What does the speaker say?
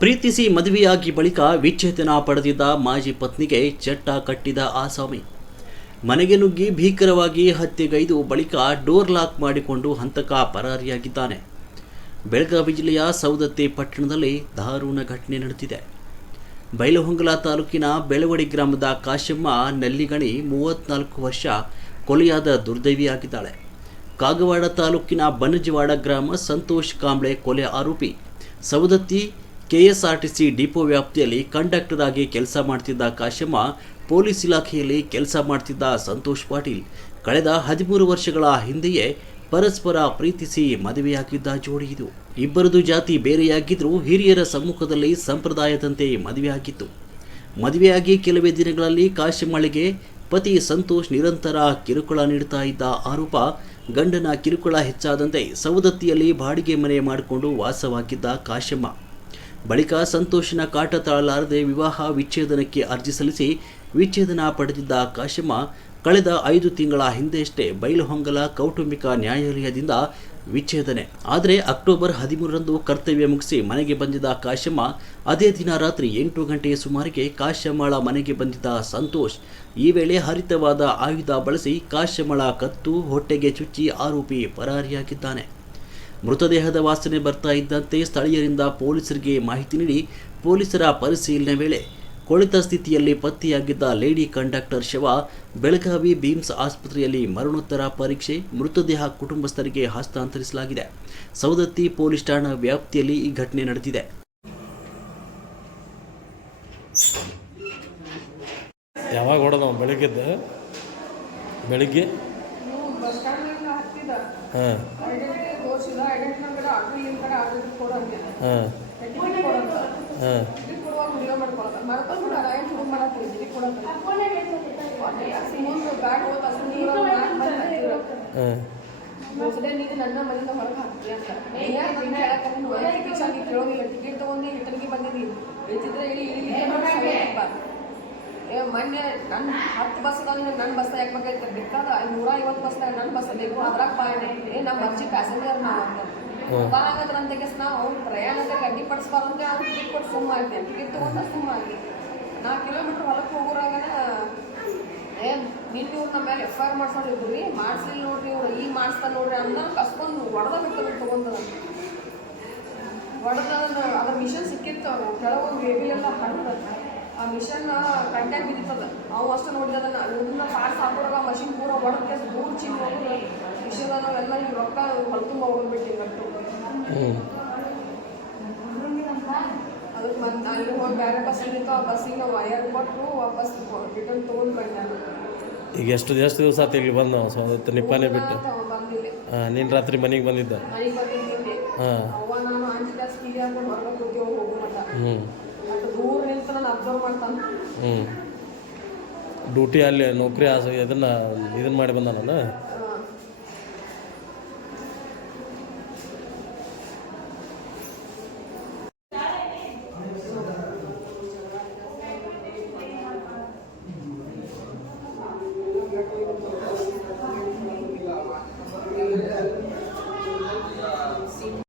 ಪ್ರೀತಿಸಿ ಮದುವೆಯಾಗಿ ಬಳಿಕ ವಿಚ್ಛೇದನ ಪಡೆದಿದ್ದ ಮಾಜಿ ಪತ್ನಿಗೆ ಚಟ್ಟ ಕಟ್ಟಿದ ಆಸಾಮಿ. ಮನೆಗೆ ನುಗ್ಗಿ ಭೀಕರವಾಗಿ ಹತ್ಯೆಗೈದು ಬಳಿಕ ಡೋರ್ ಲಾಕ್ ಮಾಡಿಕೊಂಡು ಹಂತಕ ಪರಾರಿಯಾಗಿದ್ದಾನೆ. ಬೆಳಗಾವಿ ಜಿಲ್ಲೆಯ ಸೌದತ್ತಿ ಪಟ್ಟಣದಲ್ಲಿ ದಾರುಣ ಘಟನೆ ನಡೆದಿದೆ. ಬೈಲಹೊಂಗಲ ತಾಲೂಕಿನ ಬೆಳವಡಿ ಗ್ರಾಮದ ಕಾಶಮ್ಮ ನಲ್ಲಿಗಣಿ ಮೂವತ್ನಾಲ್ಕು ವರ್ಷ ಕೊಲೆಯಾದ ದುರ್ದೈವಿಯಾಗಿದ್ದಾಳೆ. ಕಾಗವಾಡ ತಾಲೂಕಿನ ಬನಜವಾಡ ಗ್ರಾಮ ಸಂತೋಷ್ ಕಾಂಬ್ಳೆ ಕೊಲೆ ಆರೋಪಿ. ಸವದತ್ತಿ ಕೆಎಸ್ಆರ್ಟಿಸಿ ಡಿಪೋ ವ್ಯಾಪ್ತಿಯಲ್ಲಿ ಕಂಡಕ್ಟರ್ ಆಗಿ ಕೆಲಸ ಮಾಡ್ತಿದ್ದ ಕಾಶಮ್ಮ ಪೊಲೀಸ್ ಇಲಾಖೆಯಲ್ಲಿ ಕೆಲಸ ಮಾಡ್ತಿದ್ದ ಸಂತೋಷ್ ಪಾಟೀಲ್. ಕಳೆದ ಹದಿಮೂರು ವರ್ಷಗಳ ಹಿಂದೆಯೇ ಪರಸ್ಪರ ಪ್ರೀತಿಸಿ ಮದುವೆಯಾಗಿದ್ದ ಜೋಡಿ ಇದು. ಇಬ್ಬರದು ಜಾತಿ ಬೇರೆಯಾಗಿದ್ದರೂ ಹಿರಿಯರ ಸಮ್ಮುಖದಲ್ಲಿ ಸಂಪ್ರದಾಯದಂತೆ ಮದುವೆಯಾಗಿತ್ತು. ಮದುವೆಯಾಗಿ ಕೆಲವೇ ದಿನಗಳಲ್ಲಿ ಕಾಶಮ್ಮಳಿಗೆ ಪತಿ ಸಂತೋಷ್ ನಿರಂತರ ಕಿರುಕುಳ ನೀಡುತ್ತಾ ಇದ್ದ ಆರೋಪ ಗಂಡನ ಕಿರುಕುಳ ಹೆಚ್ಚಾದಂತೆ ಸವದತ್ತಿಯಲ್ಲಿ ಬಾಡಿಗೆ ಮನೆ ಮಾಡಿಕೊಂಡು ವಾಸವಾಗಿದ್ದ ಕಾಶಮ್ಮ ಬಳಿಕ ಸಂತೋಷನ ಕಾಟ ತಾಳಲಾರದೆ ವಿವಾಹ ವಿಚ್ಛೇದನಕ್ಕೆ ಅರ್ಜಿ ಸಲ್ಲಿಸಿ ವಿಚ್ಛೇದನ ಪಡೆದಿದ್ದ ಕಾಶಮ್ಮ ಕಳೆದ ಐದು ತಿಂಗಳ ಹಿಂದೆಯಷ್ಟೇ ಬೈಲಹೊಂಗಲ ಕೌಟುಂಬಿಕ ನ್ಯಾಯಾಲಯದಿಂದ ವಿಚ್ಛೇದನೆ. ಆದರೆ ಅಕ್ಟೋಬರ್ ಹದಿಮೂರರಂದು ಕರ್ತವ್ಯ ಮುಗಿಸಿ ಮನೆಗೆ ಬಂದಿದ್ದ ಕಾಶಮ್ಮ ಅದೇ ದಿನ ರಾತ್ರಿ ಎಂಟು ಗಂಟೆಯ ಸುಮಾರಿಗೆ ಕಾಶಮ್ಮಳ ಮನೆಗೆ ಬಂದಿದ್ದ ಸಂತೋಷ್ ಈ ವೇಳೆ ಹರಿತವಾದ ಆಯುಧ ಬಳಸಿ ಕಾಶಮ್ಮಳ ಕತ್ತು ಹೊಟ್ಟೆಗೆ ಚುಚ್ಚಿ ಆರೋಪಿ ಪರಾರಿಯಾಗಿದ್ದಾನೆ. ಮೃತದೇಹದ ವಾಸನೆ ಬರ್ತಾ ಇದ್ದಂತೆ ಸ್ಥಳೀಯರಿಂದ ಪೊಲೀಸರಿಗೆ ಮಾಹಿತಿ ನೀಡಿ ಪೊಲೀಸರ ಪರಿಶೀಲನೆ ವೇಳೆ ಕೊಳಿತ ಸ್ಥಿತಿಯಲ್ಲಿ ಪತ್ತೆಯಾಗಿದ್ದ ಲೇಡಿ ಕಂಡಕ್ಟರ್ ಶವ ಬೆಳಗಾವಿ ಬೀಮ್ಸ್ ಆಸ್ಪತ್ರೆಯಲ್ಲಿ ಮರಣೋತ್ತರ ಪರೀಕ್ಷೆ, ಮೃತದೇಹ ಕುಟುಂಬಸ್ಥರಿಗೆ ಹಸ್ತಾಂತರಿಸಲಾಗಿದೆ. ಸೌದತ್ತಿ ಪೊಲೀಸ್ ಠಾಣಾ ವ್ಯಾಪ್ತಿಯಲ್ಲಿ ಈ ಘಟನೆ ನಡೆದಿದೆ. ಯಾವಾಗ ಹೊಡೆದ ಬೆಳಿಗ್ಗೆದ್ದು? ಬೆಳಿಗ್ಗೆ? ಹಾಂ. ಹಾಂ. ಹಾಂ. ಹಾಂ. ಮೋಸಡೆ ನೀನು ನನ್ನ ಮನೆಯಿಂದ ಹೊರಗೆ ಹಾಕ್ತೀಯ ಅಂತ. ಟಿಕೆಟ್ ಆಗಿ ಕೇಳೋದಿಲ್ಲ. ಟಿಕೆಟ್ ತೊಗೊಂಡು ಇತನಿಗೆ ಬಂದಿದ್ದೀನಿ ಇಳ್ತಿದ್ರೆ ಇಳಿ ಇಳಿ ಏ ಮೊನ್ನೆ ನನ್ನ ಹತ್ತು ಬಸ್ ಅಂದ್ರೆ ನನ್ನ ಬಸ್ ಯಾಕೆ ಬೇಕಾಯ್ತು ಬೇಕಾದ ನೂರ ಐವತ್ತು ಬಸ್ದಾಗ ನನ್ನ ಬಸ್ ಬೇಕು ಅದ್ರಾಗ ಪಾಯಣೆ ಏ ನಮ್ಮ ಅರ್ಜಿ ಪ್ಯಾಸೆಂಜರ್ ನಾವು ಅಂತ. ಬಾ ಹಾಗಾದ್ರೆ ಅಂತ ಕೇಸ್ ನಾವು ಅವ್ನು ಪ್ರಯಾಣಕ್ಕೆ ಅಡ್ಡಿ ಪಡಿಸ್ಬಾರ್ದು ಅವ್ನು ಟಿಕೆಟ್ ಕೊಟ್ಟು ಸುಮ್ಮ ಆಗ್ತೇನೆ ಟಿಕೆಟ್ ತೊಗೊಂಡ ಸುಮ್ಮ ಆಗಿ ನಾಲ್ಕು ಕಿಲೋಮೀಟ್ರ್ ಹೊಲಕ್ಕೆ ಹೋಗೋರಾಗನ ಏ ನಿನ್ನ ಇವ್ರು ನಮ್ಮ ಮೇಲೆ ಎಫ್ ಐ ಆರ್ ಮಾಡ್ಸೋದಿದ್ರು ರೀ ಮಾಡಿಸ್ಲಿಲ್ಲ ನೋಡ್ರಿ ಇವ್ರು. ಈಗ ಮಾಡಿಸ್ತಾ ನೋಡ್ರಿ ಅಂದ ಕಸ್ಕೊಂಡು ಹೊಡೆದ ಬಿಟ್ಟು ತೊಗೊಂಡದ ಹೊಡೆದ ಅದ್ರ ಮಿಷನ್ ಸಿಕ್ಕಿತ್ತು ಕೆಲವೊಂದು ವೇಬಿಲೆಲ್ಲ ಹಣ್ಣು ಆ ಮಿಷನ್ ಕಂಟೆಂಟ್ ಬಿದ್ದಿತ್ತದ ಅವು ಅಷ್ಟು ನೋಡಿದ ಅದನ್ನ ಪಾರ್ಟ್ಸ್ ಆ ಮಷಿನ್ ಪೂರ ಹೊಡೆದ ದೂರ ಚಿನ್ ಹೋಗಿ ಮಿಷನ್ ರೊಕ್ಕ ಹೊಲ್ತುಂಬ ಹೋಗ್ಬಿಟ್ಟು ಗಟ್ಟು ಹ್ಞೂ ಅದಕ್ಕೆ ಬಂದು ಅಲ್ಲಿ ಹೋಗಿ ಬೇರೆ ಬಸ್ ಇದ್ದಿತ್ತು ಆ ಬಸ್ಸಿಗೆ ನಾವು ವಯರ್ ಕೊಟ್ಟು ವಾಪಸ್ ರಿಟರ್ನ್ ತೊಗೊಂಡು ಬಂದೆ ಈಗ ಎಷ್ಟು ಎಷ್ಟು ದಿವಸ ಆತ ಇಲ್ಲಿ ಬಂದ? ನಿಪ್ಪಾನೆ ಬಿಟ್ಟು. ಹಾಂ ನೀನು ರಾತ್ರಿ ಮನೆಗೆ ಬಂದಿದ್ದ? ಹಾಂ. ಹ್ಞೂ ಡ್ಯೂಟಿ ಅಲ್ಲಿ ನೌಕರಿ ಆಸೆ ಇದನ್ನು ಇದನ್ನು ಮಾಡಿ ಬಂದಾನ